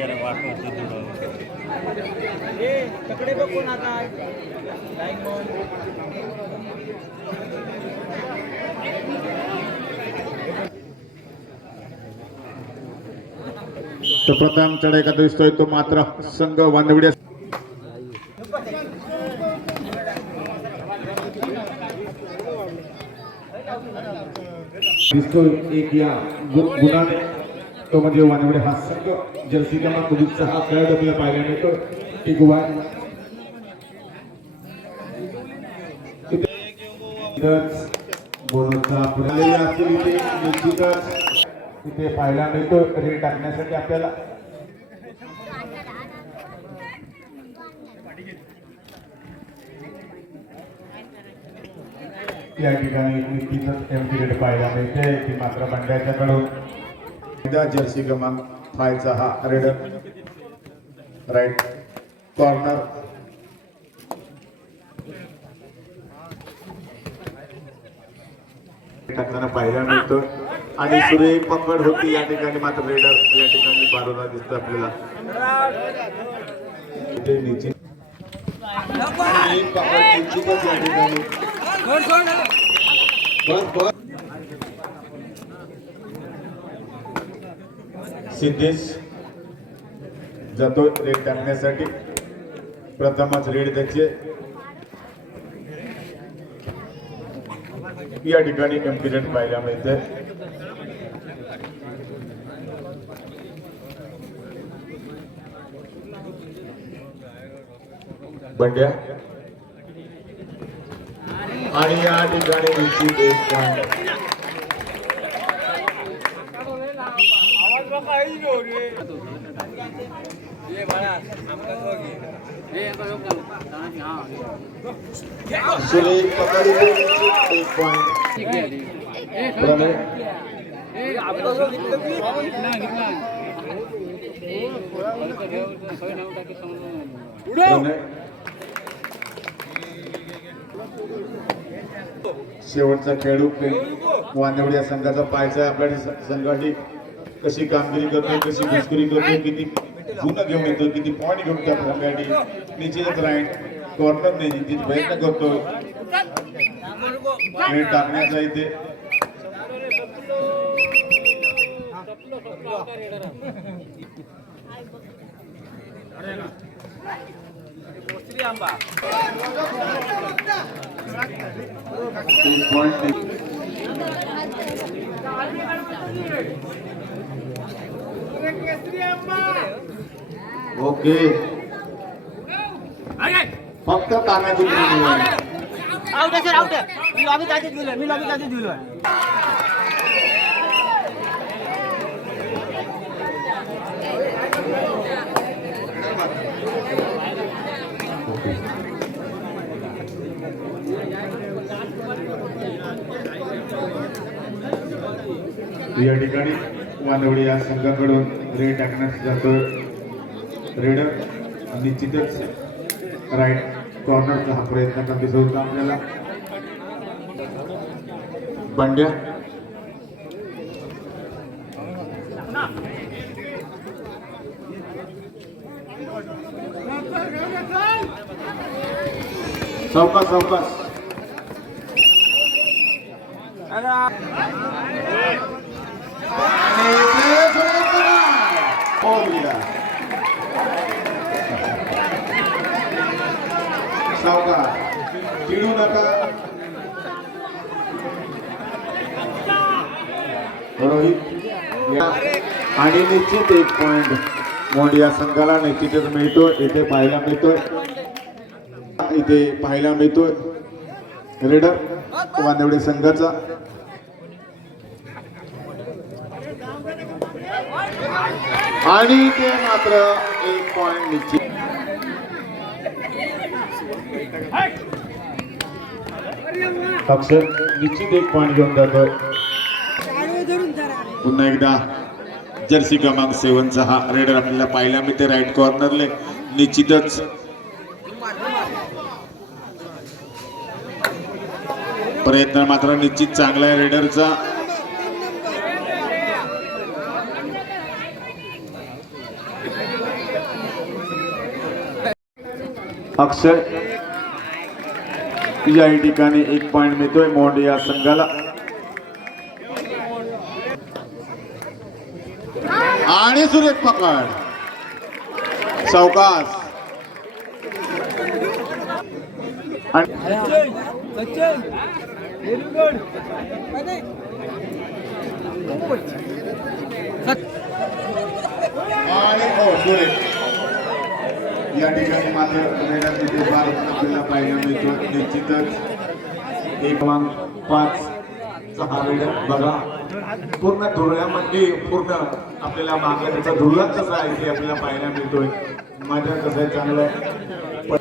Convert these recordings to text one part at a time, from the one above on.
बिचारा वाटवतो थोडं तकडे बघून आता. तर प्रथम चढाई का दिसतोय तो मात्र संघ वांदवड्या दिसतोय एक या गु- गुणाने तो म्हणजे वानवडे हा संघ जर्सी क्रमांक वीसचा हा खेळ आपल्याला पाहायला मिळतो टिकवा वाय असतील निश्चितच इथे पाहायला मिळतो रेल टाकण्यासाठी आपल्याला या ठिकाणी निश्चितच एम रेड पाहायला मिळते ती मात्र बंड्याच्याकडून एकदा जर्सी क्रमांक फायचा हा रेडर. राईट कॉर्नर टाकताना पाहायला मिळतो. आणि सुरेख पकड होती या ठिकाणी मात्र रेडर या ठिकाणी बारोदा दिसतो आपल्याला इथे निश्चित सुरेख पकड निश्चितच या ठिकाणी बस बस सिद्धेश जातो रेड टाकण्यासाठी. प्रथमच रेड त्याचे. या ठिकाणी कॉन्फिडंट पाहायला मिळते बंड्या. आणि या ठिकाणी निश्चित एक पॉईंट सुरेख पकडले निश्चित एक पॉइंट प्रणय प्रणय शेवटचा खेळू वांदवडी या संघाचा पायचा आहे आपल्या संघाची कशी कामगिरी करतोय कशी घुसखोरी करतोय किती गुण घेऊन येतो किती पॉईंट घेऊन त्या फॉर्मॅटी निश्चितच राईट. कॉर्नर नाही निश्चित प्रयत्न करतो खेळ टाकण्याचा इथे. Point okay. फक्त आहे. आउट सर आउट आहे. मी लॉबी जातीत दिलोय मी लॉबी जातीत दिलोय या ठिकाणी वांदवडी या संघाकडून रेड टाकण्यात जातो रेडर. निश्चितच राईट कॉर्नरचा हा प्रयत्न करत होता आपल्याला. बंड्या. चौकास चौकास सावकाश चिडू नका रोहित या- आणि निश्चित एक पॉइंट मोड या संघाला निश्चितच मिळतो इथे पाहायला मिळतोय. इथे पाहायला मिळतोय. रेडर वांदेवडे संघाचा. आणि ते मात्र एक पॉइंट निश्चित. निश्चित एक पॉइंट घेऊन जातोय. पुन्हा एकदा. जर्सी क्रमांक सेवनचा हा रेडर आपल्याला पाहायला मिळते राईट कॉर्नरले निश्चितच. प्रयत्न मात्र निश्चित चांगला आहे रेडरचा अक्षय. या ठिकाणी एक पॉइंट मिळतोय मोंड या संघाला. आणि सुरेख पकड. चौकास. आणि हो या ठिकाणी मात्र आपल्याला पाहायला मिळतो. निश्चितच एक क्रमांक पाच सहा रेडर बघा. पूर्ण धुळ्यामध्ये पूर्ण आपल्याला मागण्याचा धुळा कसा आहे ते आपल्याला पाहायला मिळतोय. माझ्या कसं आहे चांगलं आहे.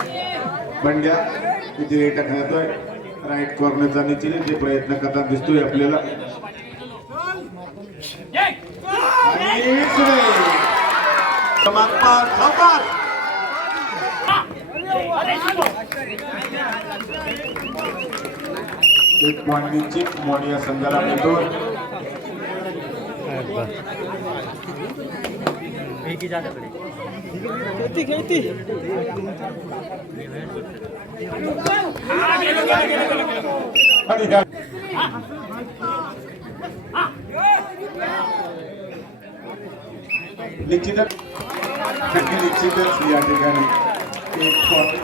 बंड्या किती रेटा खेळतोय. राईट कॉर्नरचा निश्चित जे प्रयत्न करताना दिसतोय आपल्याला. एक पॉईंट निश्चित मोडी संघाला मिळतोय. आणि ह्या- निश्चितच निश्चितच या ठिकाणी एक point.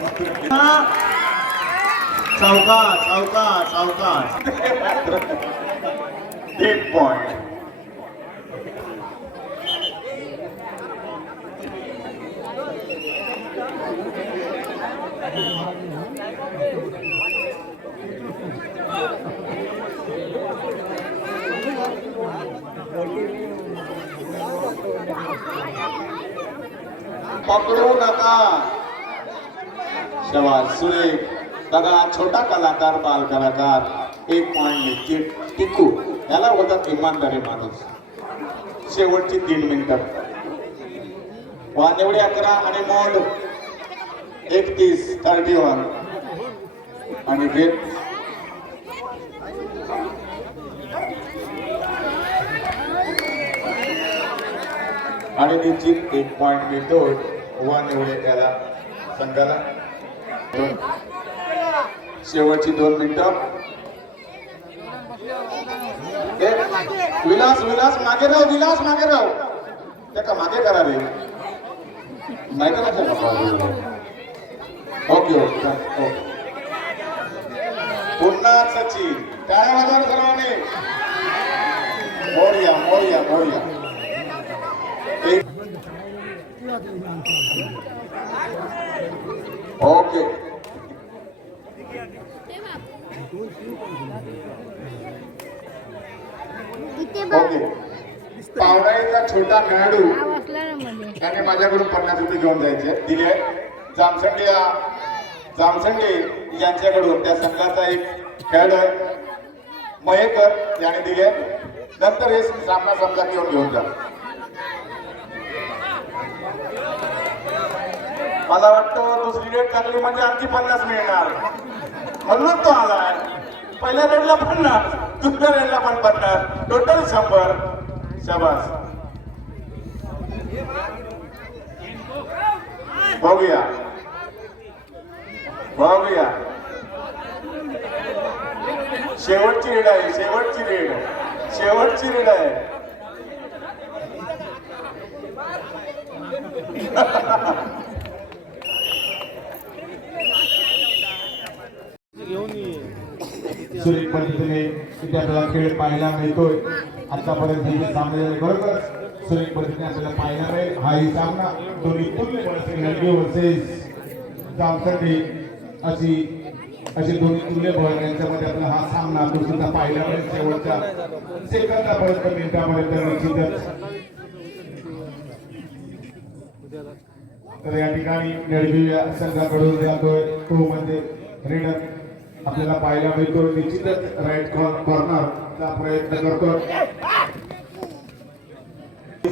एक पॉइंट पकडू नका. शबाज सुरेख बघा छोटा कलाकार बाल कलाकार एक पॉइंट निश्चित टिकू याला होतात इमानदारी माणूस. शेवटची तीन मिनिटं. वानेवडी अकरा आणि मोड एकतीस थर्टी वन आणि वेद आणि निश्चित एक पॉइंट मिळतो. वन एवढे त्याला संघाला. शेवटची दोन मिनिटं. विलास विलास मागे राव विलास मागे राव त्या का मागे करा रे. नाही करायचं का ओके ओके ओके. पुन्हा सचिन. काय वाजवा सर्वांनी? मोर्या मोर्या मोर्या. ओके. ओके. पावराईचा छोटा खेळाडू त्याने माझ्याकडून पन्नास रुपये घेऊन जायचे. दिले जामसंडे जामसंडे यांच्याकडून त्या संघाचा एक खेळाडू आहे. मयेकर याने दिले. नंतर हे सामना समजा घेऊन घेऊन जा. मला वाटतं दुसरी डेट टाकली म्हणजे आणखी पन्नास मिळणार. म्हणून तो आलाय. पहिल्या रेडला पन्नास दुसऱ्या रेडला पण पन्नास टोटल शंभर. शबास. बघूया. बघूया शेवटची रेड आहे शेवटची रेड. शेवटची रेड आहे. सुरेख पद्धतीने तिथे आपल्याला खेळ पाहायला मिळतोय. आतापर्यंत हे सामने झाले बरोबर? सुरेख पद्धतीने आपल्याला पाहायला मिळेल. हा ही सामना. दोन्ही पूर्ण बळाचे लढगे वर्सेस जामसंडी अशी असे दोन्ही तुल्य बळ यांच्यामध्ये आपला हा सामना तो सुद्धा पाहायला मिळेल शेवटच्या सेकंदापर्यंत मिनिटापर्यंत निश्चितच. तर या ठिकाणी नेडवी संघाकडून जातोय तो म्हणजे रेडर आपल्याला पाहायला मिळतो. निश्चितच राईट कॉर्नरचा प्रयत्न करतो.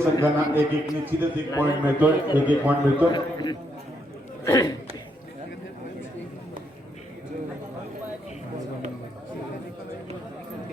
संघांना एक एक निश्चितच एक पॉइंट मिळतोय. एक एक पॉइंट मिळतोय.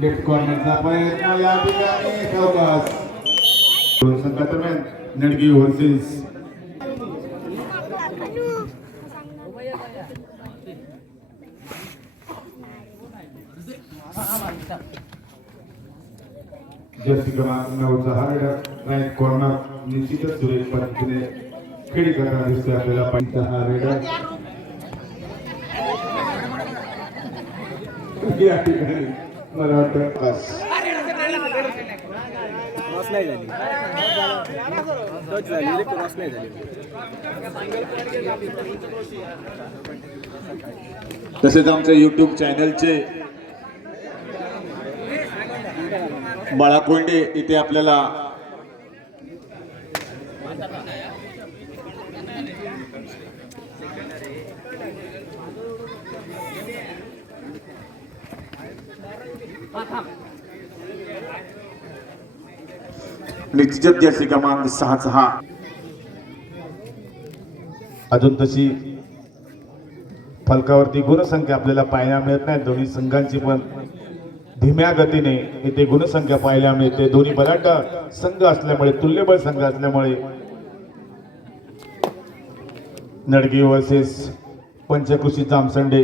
लेफ्ट कॉर्नरचा प्रयत्न या ठिकाणी चौकास दोन संघादरम्यान नडगी व्हर्सेस जर्सी क्रमांक नऊचा हार्ड राईट कॉर्नर निश्चितच सुरेश पद्धतीने खेळी करताना दिसतोय आपल्याला. पाहिजे हा रेडर. या ठिकाणी. मला वाटतं बस. क्रॉस नाही झाली. टच झाली रे क्रॉस नाही झाली. तसेच आमच्या युट्यूब चॅनलचे बाळा कोंडे इथे आपल्याला निश्चित जर्सी क्रमांक सहा सहा अजून तशी फलकावरती गुणसंख्या आपल्याला पाहायला मिळत नाही. दोन्ही संघांची पण धीम्या गतीने इथे गुणसंख्या पाहायला मिळते. दोन्ही बलाढ्य संघ असल्यामुळे तुल्यबळ संघ असल्यामुळे नडगी वर्सेस पंचकृषी जामसंडे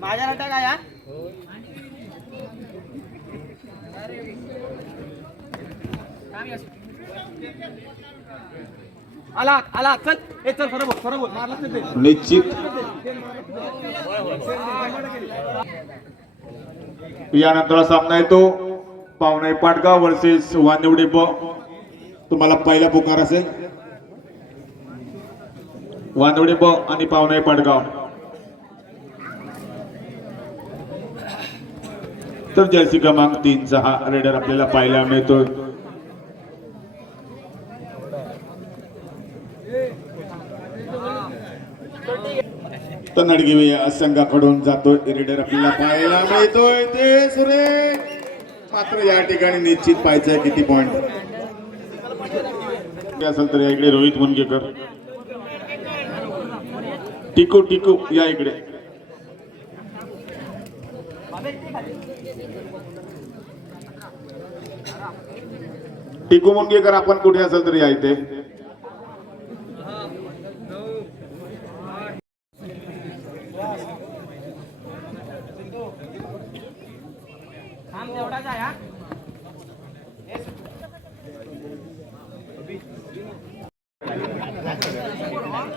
माझ्या नाटक काय हा? आला आला चल. ए चल खरं बोल खरं बोल. मारलाच ते. निश्चित. यानंतर सामना येतो. पाहुणे पाटगाव वर्सेस वानिवडे ब. तुम्हाला पहिला पुकार असेल. वानिवडे ब आणि पावणे पाडगाव. तर जर्सी क्रमांक तीनचा हा रेडर आपल्याला पाहायला मिळतोय. तर नडगिवे या संघाकडून जातोय. रेडर आपल्याला पाहायला मिळतोय. ते सुरेश मात्र या ठिकाणी निश्चित पाहायचंय किती पॉइंट असेल तर इकडे रोहित मुनगेकर. टिकू टिकू या इकडे. टिकू मुनगेकर आपण कुठे असेल तर या इथे. हा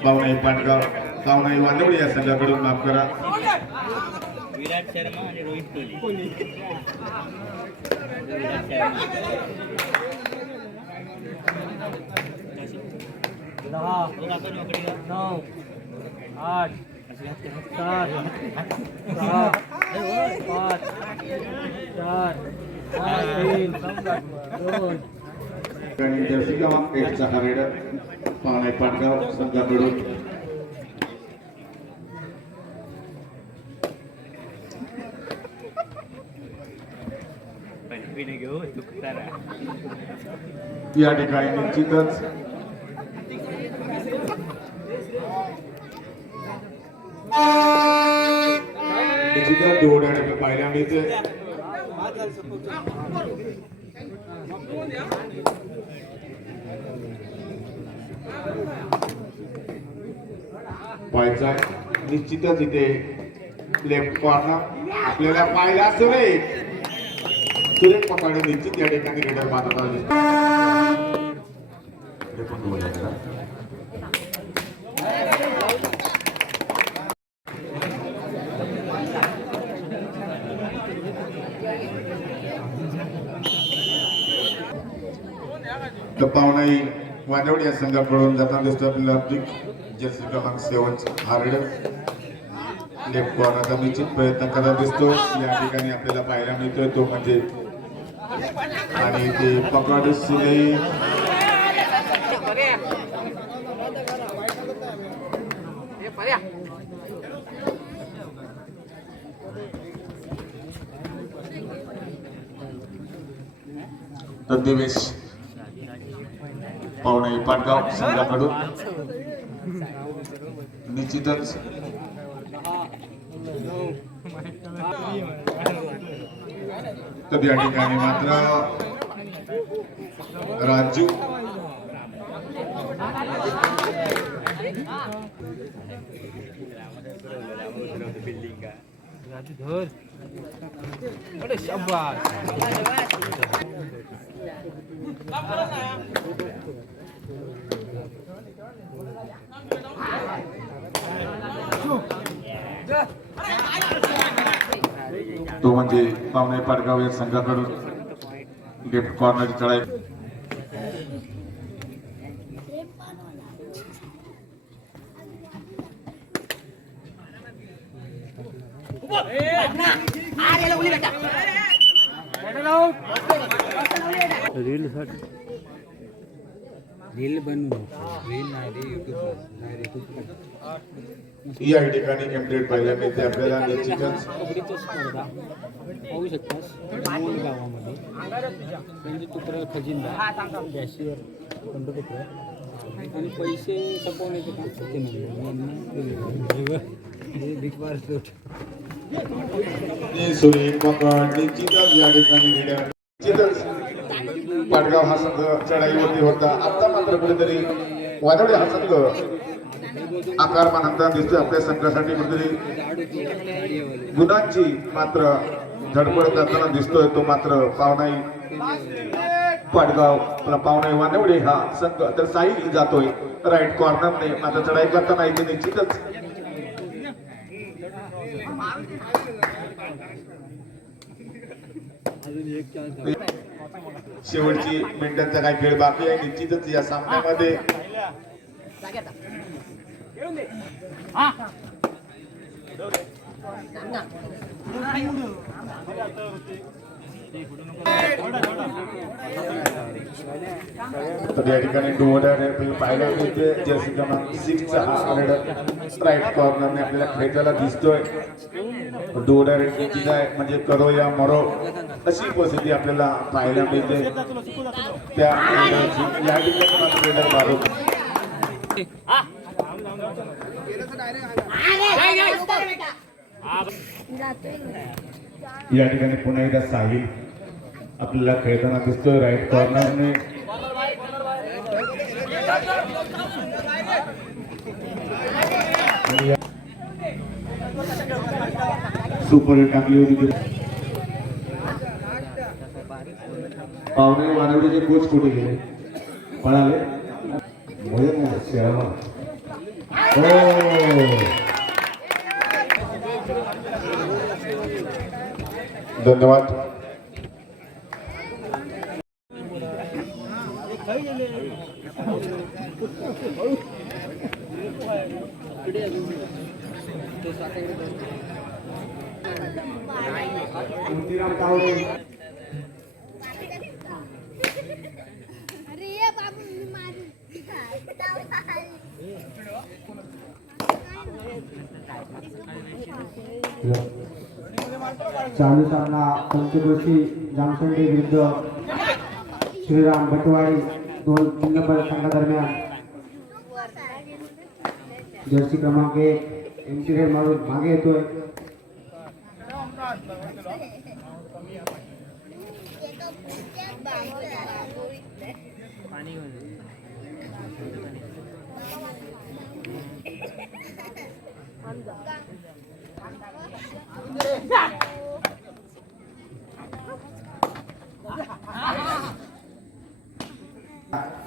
पावणे पाटगाव पावणे वांदवडी या संघाकडून माफ करा. विराट शर्मा आणि रोहित कोहली. दहा नऊ आठ सात सहा पाच चार तीन दोन जर्सी पाटगाव संघाकडून. या ठिकाणी निश्चितच निश्चितच जोड्याने पाहायला मिळते पाहायचा निश्चितच इथे लेफ्ट कॉर्नर आपल्याला पाहायला सुरेश सुरेश पकाडे निश्चित या ठिकाणी रेडर मारताना पाहुणाई वाजवड या संघाकडून जाताना दिसतो आपल्याला अधिक जर्सी क्रमांक सेवन हार्ड. लेफ्ट कॉर्नरचा निश्चित प्रयत्न करत दिसतो या ठिकाणी आपल्याला पाहायला मिळतोय तो म्हणजे आणि ते पकड सिलाई तर दिवेश पावणे पाटगाव संघाकडून निश्चितच तर या ठिकाणी मात्र राजू. अरे शाबास तो म्हणजे पावणे पाटगाव या संघाकडून लेफ्ट कॉर्नर चढाई. रील रील बनवू. रील नाही रे युट्यूब या ठिकाणी कंप्लीट पाहायला मिळते. आपल्याला निश्चितच पाहू शकतास? मोल गावामध्ये म्हणजे तुकडा खजिनदा गॅशीवर कंडक्टर आणि पैसे संपवण्याचे काम ते म्हणजे निश्चितच या ठिकाणी. निश्चितच. पाटगाव हा संघ चढाईवरती होता. आता मात्र कुठेतरी वादवडे हा संघ आकारमान मानता दिसतोय. आपल्या संघासाठी कुठेतरी गुणांची मात्र धडपड करताना दिसतोय. तो मात्र पावनाई पाडगाव आपला पावनाई वानवडे हा संघ. तर साई जातोय. राईट कॉर्नरने मात्र चढाई करताना इथे निश्चितच शेवटची मिनिटांचा काय खेळ बाकी आहे. निश्चितच या सामन्यामध्ये तर या ठिकाणी डोडर पाहायला मिळते. जर्सी क्रमांक सिक्सचा हा रेड राईट कॉर्नरने आपल्याला खेळताना दिसतोय. डोडर निश्चित आहे म्हणजे करो या मरो अशी परिस्थिती आपल्याला पाहायला मिळते. त्या या ठिकाणी मात्र रेडर जातोय या ठिकाणी पुन्हा एकदा साहिल आपल्याला खेळताना दिसतोय राईट कॉर्नरने सुपर टाकली होती पाहुणे मानवडीचे कोच कुठे गेले? पळाले. भोजन नाही, शेळवा. हो चालू सामना पंचक्रोशी जामसंडे विरुद्ध श्रीराम भटवाडी दोन तीन नंबर संघादरम्यान. जर्सी क्रमांक एक इंटिरियर मारून मागे येतोय.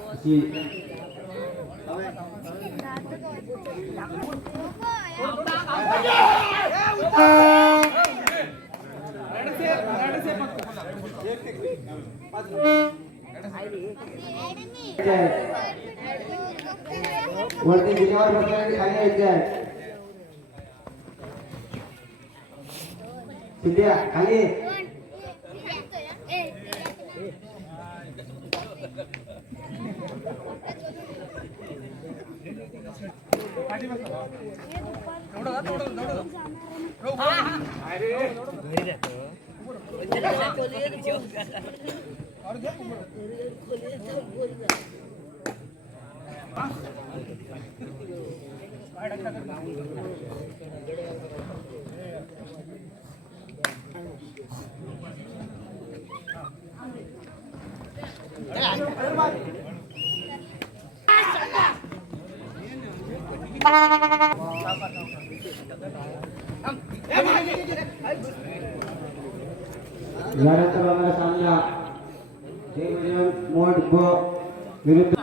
अशी वरती गिन्यावर बसल्याने खाली यायचे आहे Pindah, kali. यानंतर होणारा सामना जय बजरंग मोड ब विरुद्ध